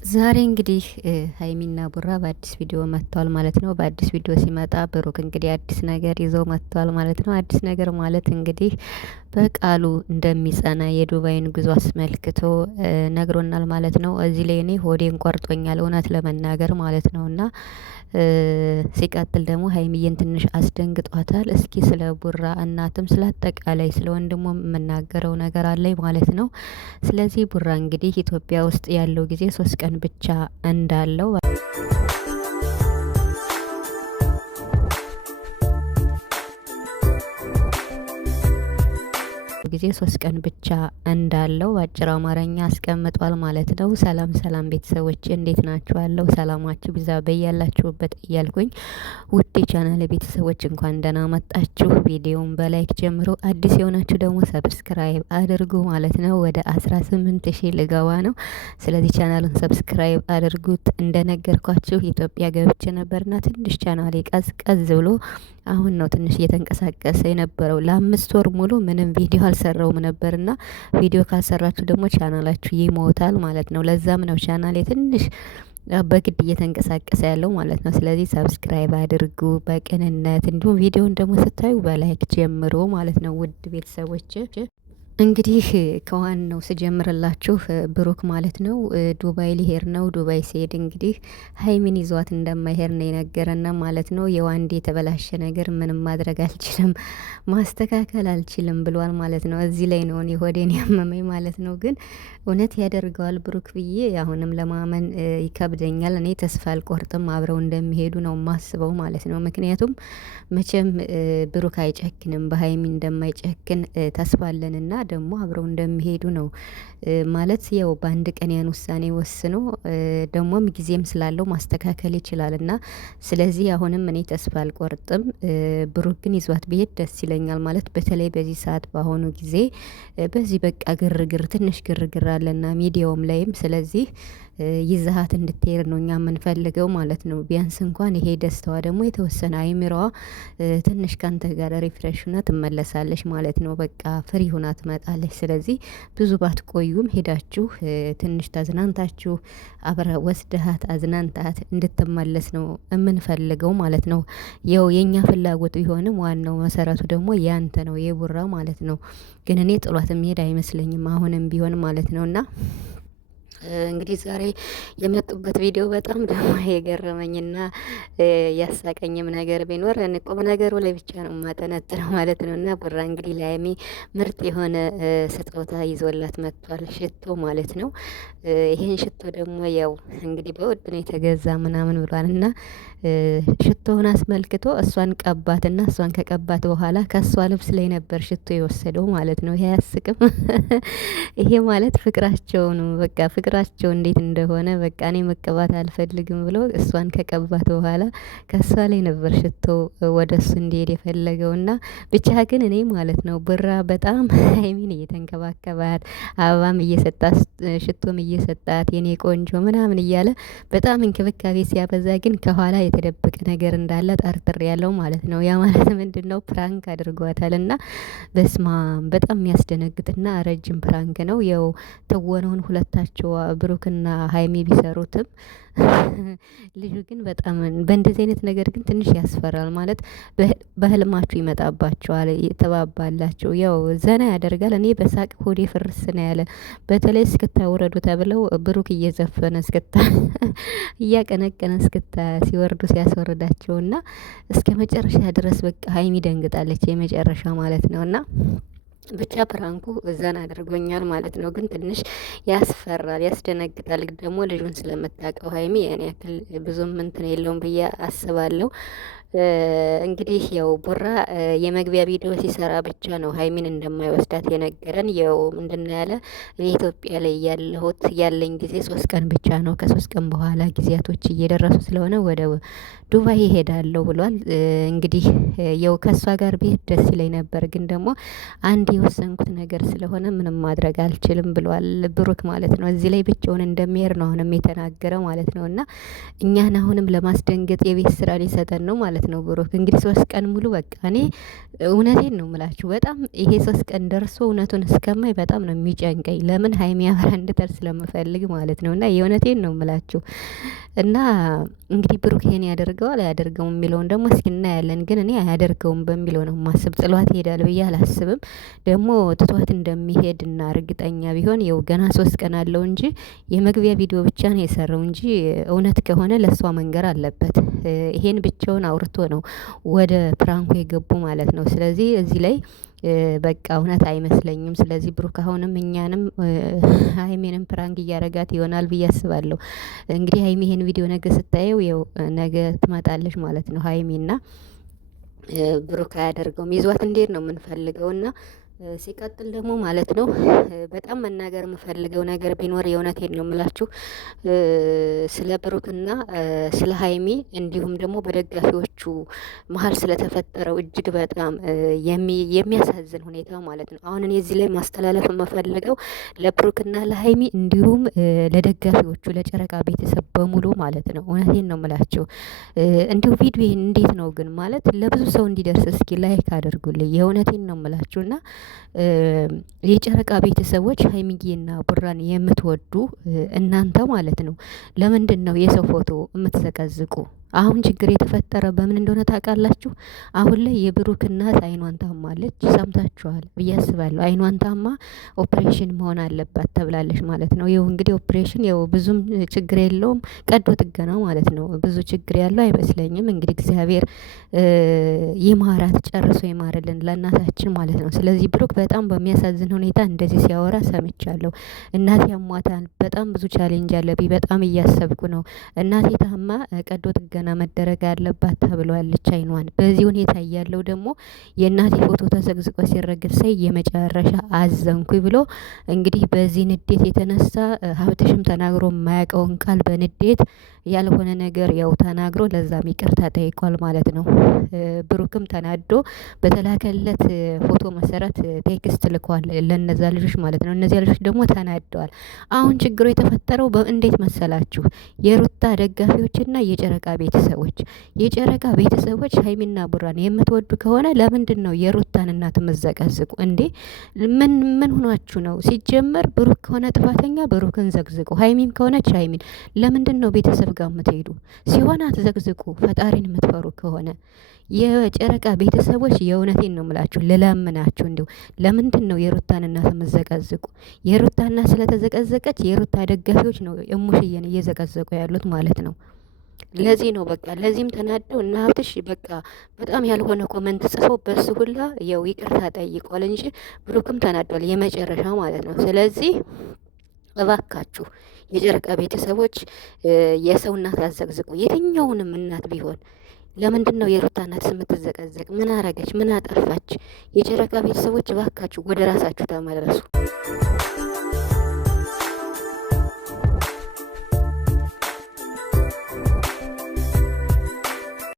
ዛሬ እንግዲህ ሀይሚና ቡራ በአዲስ ቪዲዮ መጥተዋል ማለት ነው። በአዲስ ቪዲዮ ሲመጣ ብሩክ እንግዲህ አዲስ ነገር ይዘው መጥተዋል ማለት ነው። አዲስ ነገር ማለት እንግዲህ በቃሉ እንደሚጸና የዱባይን ጉዞ አስመልክቶ ነግሮናል ማለት ነው። እዚህ ላይ እኔ ሆዴን ቆርጦኛል እውነት ለመናገር ማለት ነው። እና ሲቀጥል ደግሞ ሀይሚዬን ትንሽ አስደንግጧታል። እስኪ ስለ ቡራ እናትም ስለ አጠቃላይ ስለ ወንድሞ የምናገረው ነገር አለኝ ማለት ነው። ስለዚህ ቡራ እንግዲህ ኢትዮጵያ ውስጥ ያለው ጊዜ 3 ቀን ብቻ እንዳለው ጊዜ 3 ቀን ብቻ እንዳለው በአጭር አማርኛ አስቀምጧል ማለት ነው። ሰላም ሰላም ቤተሰቦች እንዴት ናችኋለሁ? ሰላማችሁ ብዛ በያላችሁበት እያልኩኝ ውድ የቻናል ቤተሰቦች እንኳን ደህና መጣችሁ። ቪዲዮውን በላይክ ጀምሮ አዲስ የሆናችሁ ደግሞ ሰብስክራይብ አድርጉ ማለት ነው። ወደ 18,000 ልገባ ነው። ስለዚህ ቻናሉን ሰብስክራይብ አድርጉት። እንደነገርኳችሁ ኢትዮጵያ ገብቼ ነበርና ትንሽ ቻናሌ ቀዝ ብሎ አሁን ነው ትንሽ እየተንቀሳቀሰ የነበረው። ለ5 ወር ሙሉ ምንም ቪዲዮ አልሰራውም ነበርና ቪዲዮ ካልሰራችሁ ደግሞ ቻናላችሁ ይሞታል ማለት ነው። ለዛም ነው ቻናሌ ትንሽ በግድ እየተንቀሳቀሰ ያለው ማለት ነው። ስለዚህ ሰብስክራይብ አድርጉ በቅንነት፣ እንዲሁም ቪዲዮውን ደግሞ ስታዩ በላይክ ጀምሮ ማለት ነው። ውድ ቤተሰቦች እንግዲህ ከዋናው ስጀምርላችሁ ብሩክ ማለት ነው ዱባይ ሊሄድ ነው። ዱባይ ሲሄድ እንግዲህ ሀይሚን ይዟት እንደማይሄድ ነው የነገረና ማለት ነው። የዋንዴ የተበላሸ ነገር ምንም ማድረግ አልችልም፣ ማስተካከል አልችልም ብሏል ማለት ነው። እዚህ ላይ ነው እኔ ሆዴን ያመመኝ ማለት ነው። ግን እውነት ያደርገዋል ብሩክ ብዬ አሁንም ለማመን ይከብደኛል። እኔ ተስፋ አልቆርጥም፣ አብረው እንደሚሄዱ ነው ማስበው ማለት ነው። ምክንያቱም መቼም ብሩክ አይጨክንም፣ በሀይሚ እንደማይጨክን ተስፋ አለንና ደግሞ አብረው እንደሚሄዱ ነው ማለት ያው በአንድ ቀን ያን ውሳኔ ወስኖ ደግሞም ጊዜም ስላለው ማስተካከል ይችላል እና ስለዚህ አሁንም እኔ ተስፋ አልቆርጥም። ብሩክ ግን ይዟት ብሄድ ደስ ይለኛል ማለት በተለይ በዚህ ሰዓት በአሁኑ ጊዜ በዚህ በቃ ግርግር ትንሽ ግርግር አለና ሚዲያውም ላይም ስለዚህ ይዛሃት እንድትሄድ ነው እኛ የምንፈልገው ማለት ነው። ቢያንስ እንኳን ይሄ ደስታዋ ደግሞ የተወሰነ አይምሮዋ ትንሽ ካንተ ጋር ሪፍሬሽ ሆና ትመለሳለች ማለት ነው። በቃ ፍሪ ሆና ትመጣለች። ስለዚህ ብዙ ባትቆዩም ሄዳችሁ ትንሽ ታዝናንታችሁ አብረ ወስደሃት አዝናንታት እንድትመለስ ነው የምንፈልገው ማለት ነው። ያው የኛ ፍላጎት ቢሆንም ዋናው መሰረቱ ደግሞ ያንተ ነው የቡራ ማለት ነው። ግን እኔ ጥሏት የሚሄድ አይመስለኝም አሁንም ቢሆን ማለት ነውና እንግዲህ ዛሬ የመጡበት ቪዲዮ በጣም ደግሞ የገረመኝና ያሳቀኝም ነገር ቢኖር ቁም ነገሩ ላይ ብቻ ነው ማጠነጥነው ማለት ነው። እና ቡራ እንግዲህ ለሀይሚ ምርጥ የሆነ ስጦታ ይዞላት መጥቷል፣ ሽቶ ማለት ነው። ይሄን ሽቶ ደግሞ ያው እንግዲህ በውድ ነው የተገዛ ምናምን ብሏል እና ሽቶውን አስመልክቶ እሷን ቀባትና እሷን ከቀባት በኋላ ከእሷ ልብስ ላይ ነበር ሽቶ የወሰደው ማለት ነው። ይሄ አያስቅም? ይሄ ማለት ፍቅራቸው ነው በቃ ፍቅራቸው እንዴት እንደሆነ በቃ እኔ መቀባት አልፈልግም ብሎ እሷን ከቀባት በኋላ ከሷ ላይ ነበር ሽቶ ወደ እሱ እንዲሄድ የፈለገውና ብቻ ግን እኔ ማለት ነው ብራ በጣም ሀይሚን እየተንከባከባት አበባም እየሰጣት ሽቶም እየሰጣት የኔ ቆንጆ ምናምን እያለ በጣም እንክብካቤ ሲያበዛ ግን ከኋላ የተደበቀ ነገር እንዳለ ጠርጥር ያለው ማለት ነው። ያ ማለት ምንድነው? ፕራንክ አድርጓታልና በስማም በጣም የሚያስደነግጥና ረጅም ፕራንክ ነው። ያው ትወነውን ሁለታቸው ብሩክና ሀይሚ ቢሰሩትም ልጁ ግን በጣም በእንደዚህ አይነት ነገር ግን ትንሽ ያስፈራል ማለት በህልማችሁ ይመጣባቸዋል፣ የተባባላቸው ያው ዘና ያደርጋል። እኔ በሳቅ ሆዴ ፍርስ ነው ያለ። በተለይ እስክታ ውረዱ ተብለው ብሩክ እየዘፈነ እስክታ እያቀነቀነ እስክታ ሲወርዱ ሲያስወርዳቸውና እስከ መጨረሻ ድረስ በቃ ሀይሚ ደንግጣለች የመጨረሻ ማለት ነውና ብቻ ፕራንኩ ዘና አድርጎኛል ማለት ነው። ግን ትንሽ ያስፈራል፣ ያስደነግጣል። ደግሞ ልጁን ስለምታውቀው ሀይሚ ያን ያክል ብዙም እንትን የለውም ብዬ አስባለሁ። እንግዲህ ያው ቡራ የመግቢያ ቪዲዮ ሲሰራ ብቻ ነው ሀይሚን እንደማይወስዳት የነገረን። ያው ምንድነው ያለ እኔ ኢትዮጵያ ላይ ያለሁት ያለኝ ጊዜ 3 ቀን ብቻ ነው፣ ከ3 ቀን በኋላ ጊዜያቶች እየደረሱ ስለሆነ ወደ ዱባይ ይሄዳለሁ ብሏል። እንግዲህ ያው ከሷ ጋር ብሄድ ደስ ይለኝ ነበር፣ ግን ደግሞ አንድ የወሰንኩት ነገር ስለሆነ ምንም ማድረግ አልችልም ብሏል ብሩክ ማለት ነው። እዚህ ላይ ብቻውን እንደሚሄድ ነው አሁንም የተናገረው ማለት ነው። እና እኛን አሁንም ለማስደንገጥ የቤት ስራ ሊሰጠን ነው ማለት ማለት ነው። ብሩክ እንግዲህ 3 ቀን ሙሉ በቃ እኔ እውነቴን ነው የምላችሁ በጣም ይሄ 3 ቀን ደርሶ እውነቱን እስከማይ በጣም ነው የሚጨንቀኝ። ለምን ሀይሚ አብራ እንድደርስ ስለምፈልግ ማለት ነው። እና የእውነቴን ነው የምላችሁ እና እንግዲህ ብሩክ ይሄን ያደርገዋል አያደርገውም የሚለውን ደግሞ እስኪ እናያለን። ግን እኔ አያደርገውም በሚለው ነው ማስብ። ጥሏት ይሄዳል ብዬ አላስብም። ደግሞ ትቷት እንደሚሄድ እና እርግጠኛ ቢሆን የው ገና 3 ቀን አለው እንጂ የመግቢያ ቪዲዮ ብቻ ነው የሰራው እንጂ እውነት ከሆነ ለእሷ መንገር አለበት። ይሄን ብቻውን አውርቶ ነው ወደ ፕራንኩ የገቡ ማለት ነው። ስለዚህ እዚህ ላይ በቃ እውነት አይመስለኝም። ስለዚህ ብሩክ አሁንም እኛንም ሀይሜንም ፕራንክ እያረጋት ይሆናል ብዬ አስባለሁ። እንግዲህ ሀይሜ ይሄን ቪዲዮ ነገ ስታየው ያው ነገ ትመጣለች ማለት ነው። ሀይሜና ብሩክ አያደርገውም ይዟት እንዴት ነው የምንፈልገው እና ሲቀጥል ደግሞ ማለት ነው በጣም መናገር የምፈልገው ነገር ቢኖር የእውነቴን ነው የምላችሁ ስለ ብሩክና ስለ ሀይሚ እንዲሁም ደግሞ በደጋፊዎቹ መሀል ስለተፈጠረው እጅግ በጣም የሚያሳዝን ሁኔታ ማለት ነው። አሁን እኔ እዚህ ላይ ማስተላለፍ የምፈልገው ለብሩክና ለሀይሚ እንዲሁም ለደጋፊዎቹ ለጨረቃ ቤተሰብ በሙሉ ማለት ነው። እውነቴን ነው የምላችሁ እንዲሁ ቪዲዮ እንዴት ነው ግን ማለት ለብዙ ሰው እንዲደርስ እስኪ ላይክ አድርጉልኝ። የእውነቴን ነው የምላችሁና የጨረቃ ቤተሰቦች ሀይሚዬና ቡራን የምትወዱ እናንተ ማለት ነው ለምንድን ነው የሰው ፎቶ የምትዘቀዝቁ? አሁን ችግር የተፈጠረ በምን እንደሆነ ታውቃላችሁ? አሁን ላይ የብሩክ እናት አይኗን ታማለች። ሰምታችኋል ብዬ አስባለሁ። አይኗን ታማ ኦፕሬሽን መሆን አለባት ተብላለች ማለት ነው። ይኸው እንግዲህ ኦፕሬሽን ያው ብዙም ችግር የለውም፣ ቀዶ ጥገና ማለት ነው። ብዙ ችግር ያለው አይመስለኝም። እንግዲህ እግዚአብሔር ይማራት፣ ጨርሶ ይማርልን ለእናታችን ማለት ነው። ስለዚህ ብሩክ በጣም በሚያሳዝን ሁኔታ እንደዚህ ሲያወራ ሰምቻለሁ። እናቴ አሟታን በጣም ብዙ ቻሌንጅ አለብኝ፣ በጣም እያሰብኩ ነው። እናቴ ታማ ቀዶ ጥገና መደረግ ያለባት ተብሏለች አይኗን። በዚህ ሁኔታ እያለው ደግሞ የእናቴ ፎቶ ተዘግዝቆ ሲረግፍ ሳይ የመጨረሻ አዘንኩኝ ብሎ እንግዲህ በዚህ ንዴት የተነሳ ሀብትሽም ተናግሮ የማያውቀውን ቃል በንዴት ያልሆነ ነገር ያው ተናግሮ ለዛም ይቅርታ ጠይቋል ማለት ነው። ብሩክም ተናዶ በተላከለት ፎቶ መሰረት ቴክስት ልኳል ለነዛ ልጆች ማለት ነው። እነዚያ ልጆች ደግሞ ተናደዋል። አሁን ችግሩ የተፈጠረው እንዴት መሰላችሁ? የሩታ ደጋፊዎችና የጨረቃ ቤተሰቦች የጨረቃ ቤተሰቦች ሀይሚና ቡራን የምትወዱ ከሆነ ለምንድን ነው የሩታን እናት የምትዘቀዝቁ እንዴ? ምን ሆናችሁ ነው? ሲጀመር ብሩክ ከሆነ ጥፋተኛ ብሩክን ዘግዝቁ፣ ሀይሚም ከሆነች ሀይሚን። ለምንድን ነው ቤተሰብ ጋር የምትሄዱ? ሲሆን አትዘግዝቁ። ፈጣሪን የምትፈሩ ከሆነ የጨረቃ ቤተሰቦች የእውነቴን ነው የምላችሁ፣ ልለምናችሁ እንዲሁ ለምንድን ነው የሩታን እናት የምትዘቀዝቁ? የሩታ እናት ስለተዘቀዘቀች የሩታ ደጋፊዎች ነው እሙሽዬን እየዘቀዘቁ ያሉት ማለት ነው። ለዚህ ነው በቃ ለዚህም ተናደው እና ሀብትሽ በቃ በጣም ያልሆነ ኮመንት ጽፈው በሱ ሁላ ያው ይቅርታ ጠይቋል እንጂ ብሩክም ተናዷል የመጨረሻ ማለት ነው። ስለዚህ እባካችሁ የጨረቃ ቤተሰቦች የሰው እናት አዘቅዝቁ፣ የትኛውንም እናት ቢሆን። ለምንድን ነው የሩታ እናት የምትዘቀዘቅ? ምን አረገች? ምን አጠፋች? የጨረቃ ቤተሰቦች እባካችሁ ወደ ራሳችሁ ተመለሱ።